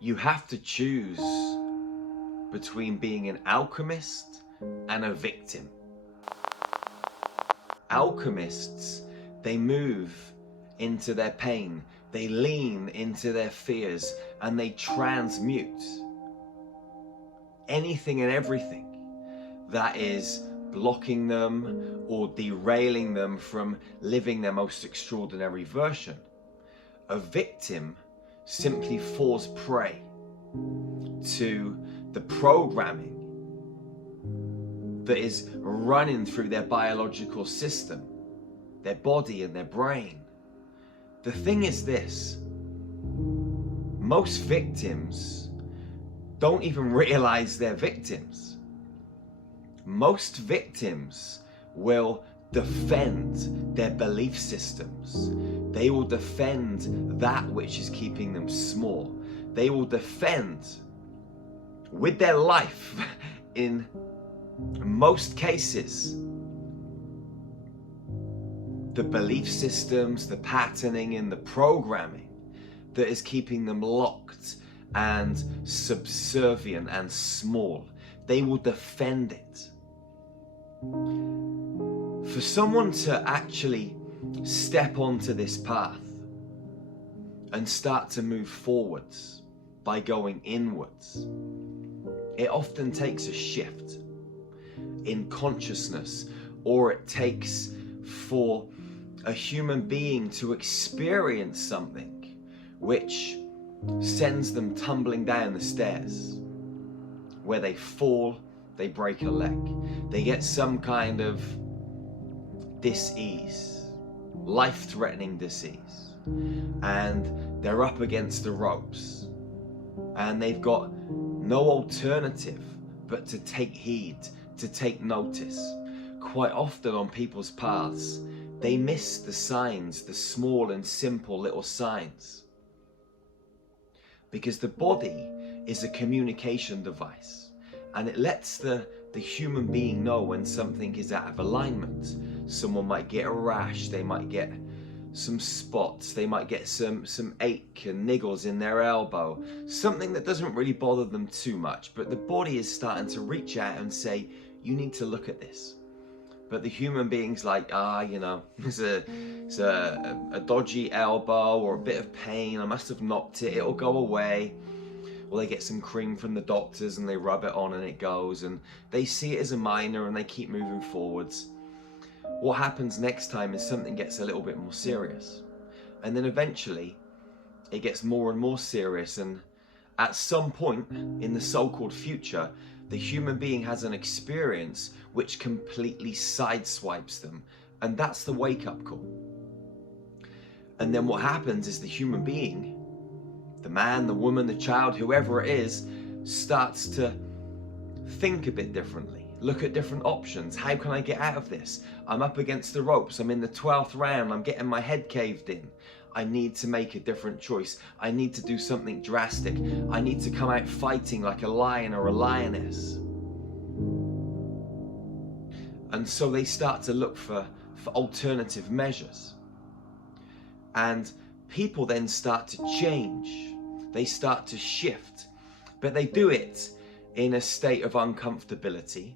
you have to choose between being an alchemist and a victim. Alchemists, they move into their pain, they lean into their fears, and they transmute anything and everything that is blocking them or derailing them from living their most extraordinary version. A victim simply falls prey to the programming that is running through their biological system, their body and their brain. The thing is this: most victims don't even realize they're victims. Most victims will defend their belief systems. They will defend that which is keeping them small. They will defend with their life, in most cases, the belief systems, the patterning and the programming that is keeping them locked and subservient and small. They will defend it. For someone to actually step onto this path and start to move forwards by going inwards, it often takes a shift in consciousness, or it takes for a human being to experience something which sends them tumbling down the stairs, where they fall, they break a leg, they get some kind of dis-ease, life-threatening dis-ease, and they're up against the ropes, and they've got no alternative but to take heed, to take notice. Quite often on people's paths, they miss the signs, the small and simple little signs, because the body is a communication device, and it lets the human being know when something is out of alignment. Someone might get a rash, they might get some spots, they might get some ache and niggles in their elbow, something that doesn't really bother them too much, but the body is starting to reach out and say, you need to look at this. But the human being's like, you know, it's a dodgy elbow or a bit of pain, I must have knocked it, it'll go away. Well, they get some cream from the doctors and they rub it on and it goes, and they see it as a minor and they keep moving forwards. What happens next time is something gets a little bit more serious, and then eventually it gets more and more serious, and at some point in the so-called future, the human being has an experience which completely sideswipes them, and that's the wake-up call. And then what happens is the human being, the man, the woman, the child, whoever it is, starts to think a bit differently, look at different options. How can I get out of this? I'm up against the ropes, I'm in the 12th round, I'm getting my head caved in. I need to make a different choice. I need to do something drastic. I need to come out fighting like a lion or a lioness. And so they start to look for alternative measures. And people then start to change. They start to shift. But they do it in a state of uncomfortability.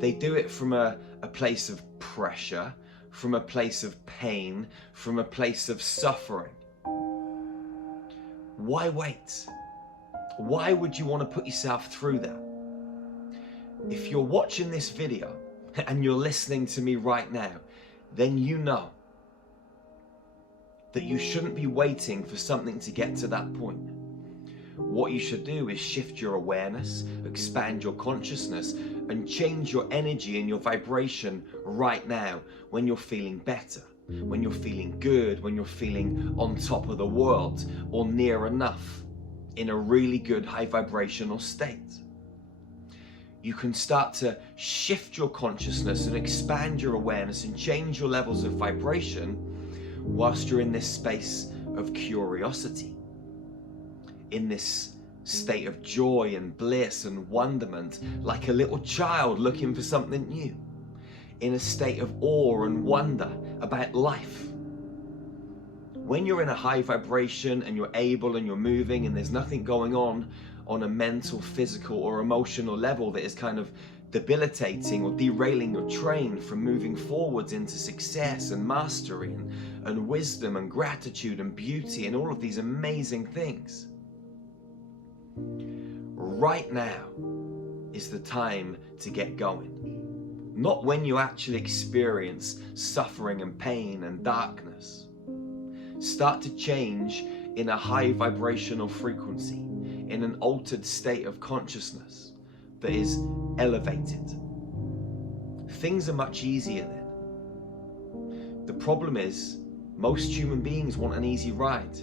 They do it from a place of pressure, from a place of pain, from a place of suffering. Why wait? Why would you want to put yourself through that? If you're watching this video and you're listening to me right now, then you know that you shouldn't be waiting for something to get to that point. What you should do is shift your awareness, expand your consciousness, and change your energy and your vibration right now when you're feeling better, when you're feeling good, when you're feeling on top of the world or near enough, in a really good high vibrational state. You can start to shift your consciousness and expand your awareness and change your levels of vibration whilst you're in this space of curiosity, in this state of joy and bliss and wonderment, like a little child looking for something new, in a state of awe and wonder about life. When you're in a high vibration and you're able and you're moving and there's nothing going on a mental, physical or emotional level that is kind of debilitating or derailing your train from moving forwards into success and mastery and wisdom and gratitude and beauty and all of these amazing things, right now is the time to get going. Not when you actually experience suffering and pain and darkness. Start to change in a high vibrational frequency, in an altered state of consciousness that is elevated. Things are much easier then. The problem is, most human beings want an easy ride,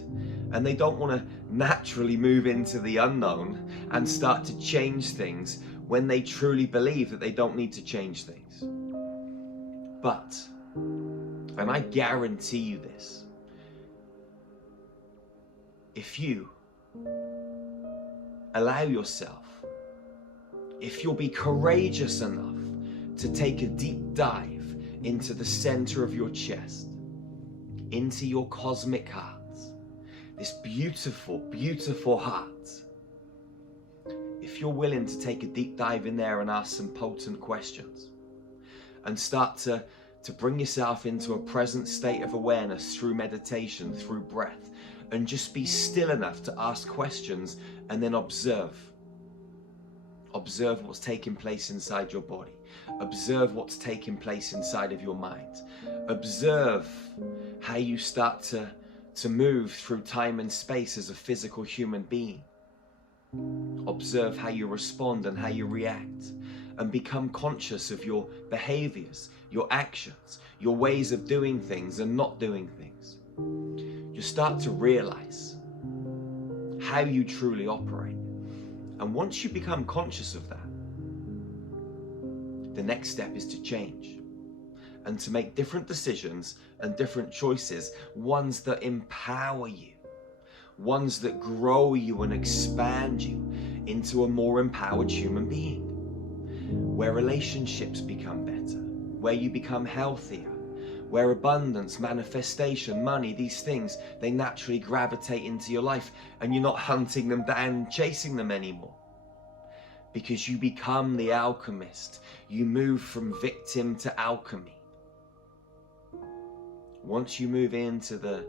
and they don't want to naturally move into the unknown and start to change things when they truly believe that they don't need to change things. But, and I guarantee you this, if you allow yourself, if you'll be courageous enough to take a deep dive into the center of your chest, into your cosmic heart, this beautiful, beautiful heart, if you're willing to take a deep dive in there and ask some potent questions and start to bring yourself into a present state of awareness through meditation, through breath, and just be still enough to ask questions and then observe. Observe what's taking place inside your body. Observe what's taking place inside of your mind. Observe how you start to move through time and space as a physical human being. Observe how you respond and how you react, and become conscious of your behaviors, your actions, your ways of doing things and not doing things. You start to realize how you truly operate. And once you become conscious of that, the next step is to change and to make different decisions and different choices, ones that empower you, ones that grow you and expand you into a more empowered human being, where relationships become better, where you become healthier, where abundance, manifestation, money, these things, they naturally gravitate into your life and you're not hunting them down and chasing them anymore. Because you become the alchemist. You move from victim to alchemy. Once you move into the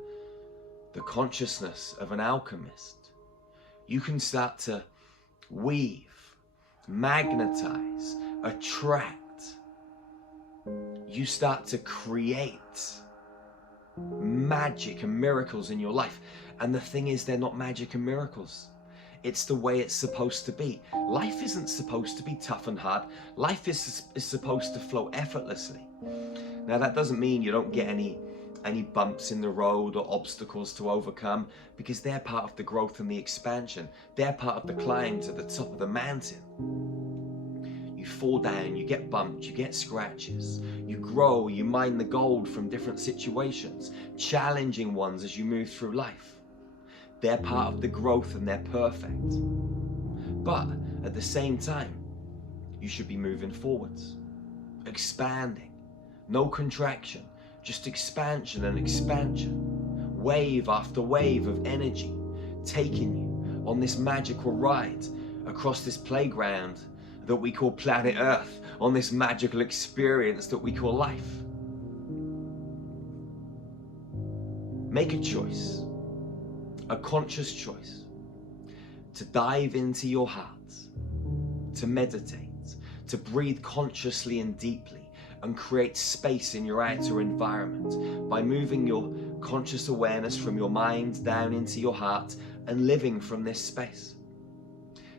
consciousness of an alchemist, you can start to weave, magnetize, attract. You start to create magic and miracles in your life. And the thing is, they're not magic and miracles. It's the way it's supposed to be. Life isn't supposed to be tough and hard. Life is supposed to flow effortlessly. Now, that doesn't mean you don't get any bumps in the road or obstacles to overcome, because they're part of the growth and the expansion. They're part of the climb to the top of the mountain. You fall down, you get bumped, you get scratches, you grow, you mine the gold from different situations, challenging ones as you move through life. They're part of the growth and they're perfect. But at the same time, you should be moving forwards, expanding, no contraction, just expansion and expansion, wave after wave of energy, taking you on this magical ride across this playground that we call planet Earth, on this magical experience that we call life. Make a choice, a conscious choice, to dive into your heart, to meditate, to breathe consciously and deeply, and create space in your outer environment by moving your conscious awareness from your mind down into your heart and living from this space.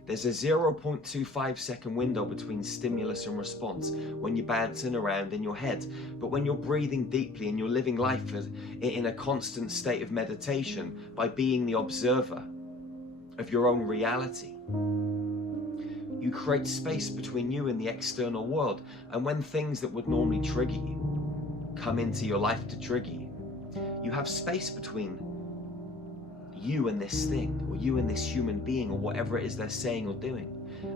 There's a 0.25 second window between stimulus and response when you're bouncing around in your head. But when you're breathing deeply and you're living life in a constant state of meditation by being the observer of your own reality, you create space between you and the external world. And when things that would normally trigger you come into your life to trigger you, you have space between you and this thing, or you and this human being, or whatever it is they're saying or doing,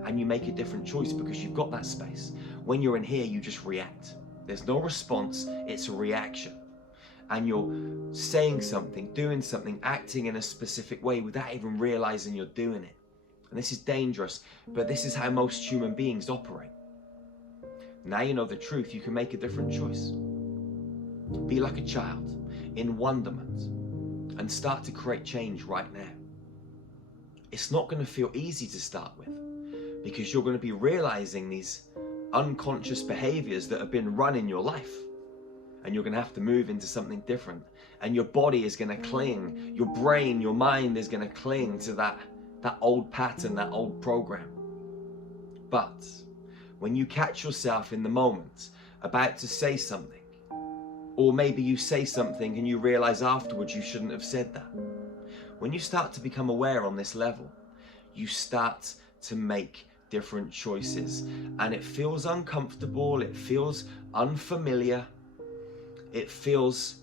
and you make a different choice because you've got that space. When you're in here, you just react. There's no response, it's a reaction. and you're saying something, doing something, acting in a specific way without even realizing you're doing it. And this is dangerous, but this is how most human beings operate. Now you know the truth, you can make a different choice. Be like a child in wonderment and start to create change right now. It's not going to feel easy to start with, because you're going to be realizing these unconscious behaviors that have been run in your life, and you're going to have to move into something different, and your body is going to cling, your brain, your mind is going to cling to that old pattern, that old program. But when you catch yourself in the moment about to say something, or maybe you say something and you realize afterwards you shouldn't have said that, when you start to become aware on this level, you start to make different choices, and it feels uncomfortable, it feels unfamiliar, it feels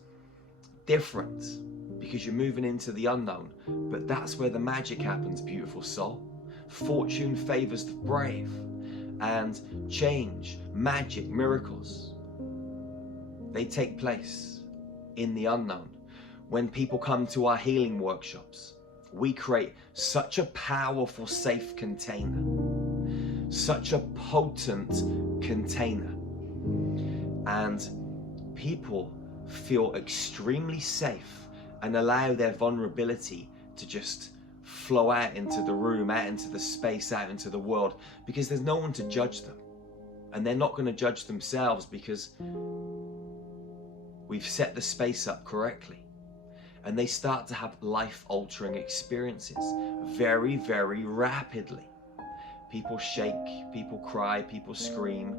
different because you're moving into the unknown. But that's where the magic happens, beautiful soul. Fortune favors the brave, and change, magic, miracles, they take place in the unknown. When people come to our healing workshops, we create such a powerful, safe container, such a potent container, and people feel extremely safe and allow their vulnerability to just flow out into the room, out into the space, out into the world, because there's no one to judge them, and they're not going to judge themselves because we've set the space up correctly. And they start to have life-altering experiences very, very rapidly. People shake, people cry, people scream,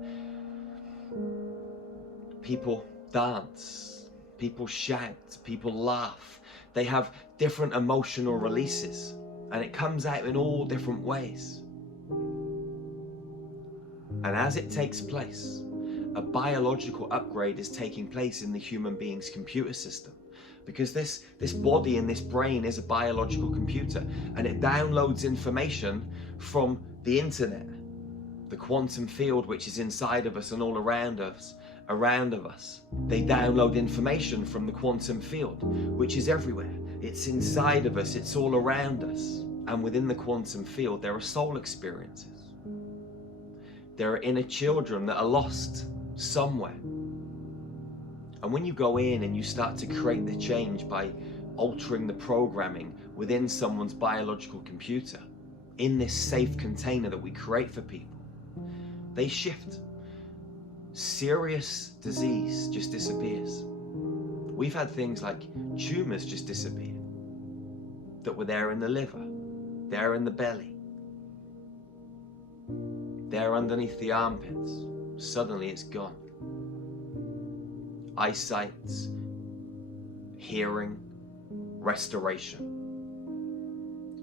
people dance, people shout, people laugh. They have different emotional releases, and it comes out in all different ways. And as it takes place, a biological upgrade is taking place in the human being's computer system. Because this body and this brain is a biological computer, and it downloads information from the internet, the quantum field which is inside of us and all around us. They download information from the quantum field, which is everywhere. It's inside of us, it's all around us. And within the quantum field, there are soul experiences. There are inner children that are lost somewhere. And when you go in and you start to create the change by altering the programming within someone's biological computer, in this safe container that we create for people, they shift. Serious disease just disappears. We've had things like tumors just disappear that were there in the liver, there in the belly, there underneath the armpits. Suddenly it's gone. Eyesight, hearing, restoration.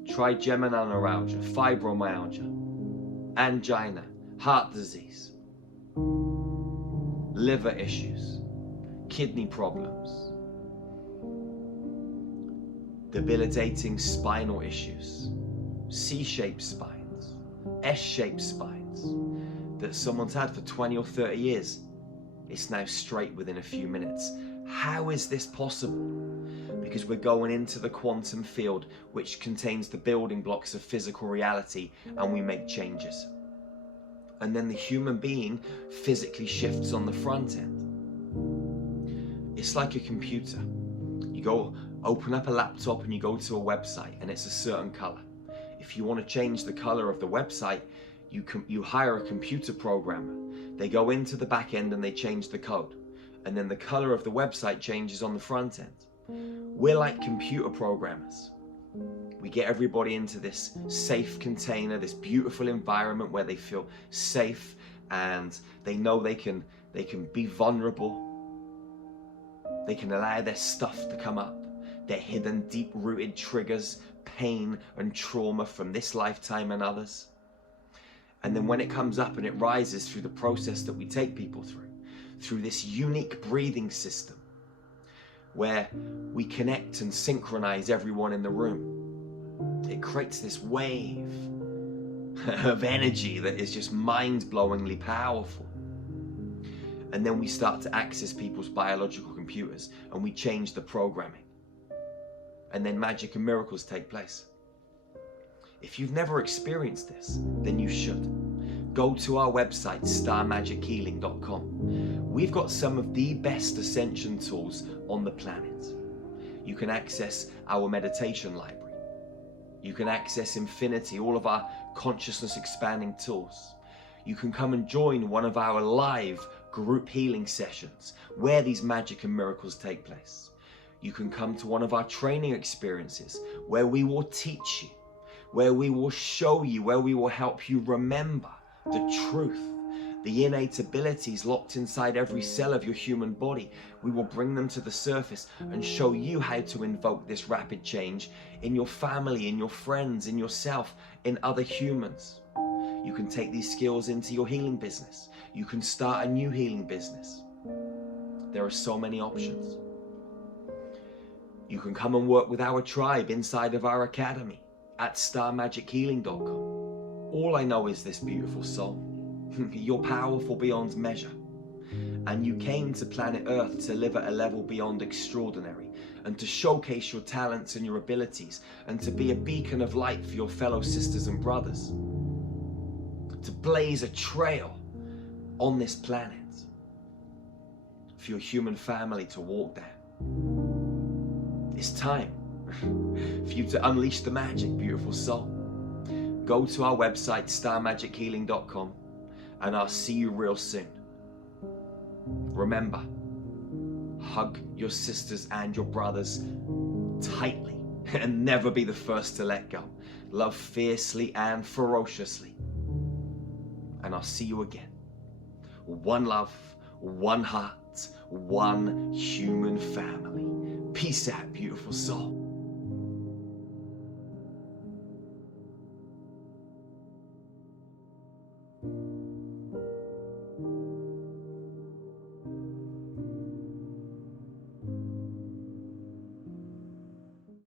Trigeminal neuralgia, fibromyalgia, angina, heart disease, liver issues, kidney problems, debilitating spinal issues, C-shaped spines, S-shaped spines that someone's had for 20 or 30 years. It's now straight within a few minutes. How is this possible? Because we're going into the quantum field, which contains the building blocks of physical reality, and we make changes. And then the human being physically shifts on the front end. It's like a computer. You go open up a laptop and you go to a website, and it's a certain color. If you want to change the color of the website, you hire a computer programmer. They go into the back end and they change the code, and then the color of the website changes on the front end. We're like computer programmers. We get everybody into this safe container, this beautiful environment where they feel safe and they know they can be vulnerable. They can allow their stuff to come up, their hidden, deep-rooted triggers, pain and trauma from this lifetime and others. And then when it comes up and it rises through the process that we take people through this unique breathing system, where we connect and synchronize everyone in the room, it creates this wave of energy that is just mind-blowingly powerful. And then we start to access people's biological computers and we change the programming. And then magic and miracles take place. If you've never experienced this, then you should. Go to our website, starmagichealing.com. We've got some of the best ascension tools on the planet. You can access our meditation library. You can access Infinity, all of our consciousness expanding tools. You can come and join one of our live group healing sessions where these magic and miracles take place. You can come to one of our training experiences where we will teach you, where we will show you, where we will help you remember the truth, the innate abilities locked inside every cell of your human body. We will bring them to the surface and show you how to invoke this rapid change in your family, in your friends, in yourself, in other humans. You can take these skills into your healing business. You can start a new healing business. There are so many options. You can come and work with our tribe inside of our academy at starmagichealing.com. All I know is this, beautiful soul. You're powerful beyond measure. And you came to planet Earth to live at a level beyond extraordinary, and to showcase your talents and your abilities, and to be a beacon of light for your fellow sisters and brothers. To blaze a trail on this planet for your human family to walk there. It's time for you to unleash the magic, beautiful soul. Go to our website, starmagichealing.com, and I'll see you real soon. Remember, hug your sisters and your brothers tightly and never be the first to let go. Love fiercely and ferociously. And I'll see you again. One love, one heart, one human family. Peace out, beautiful soul.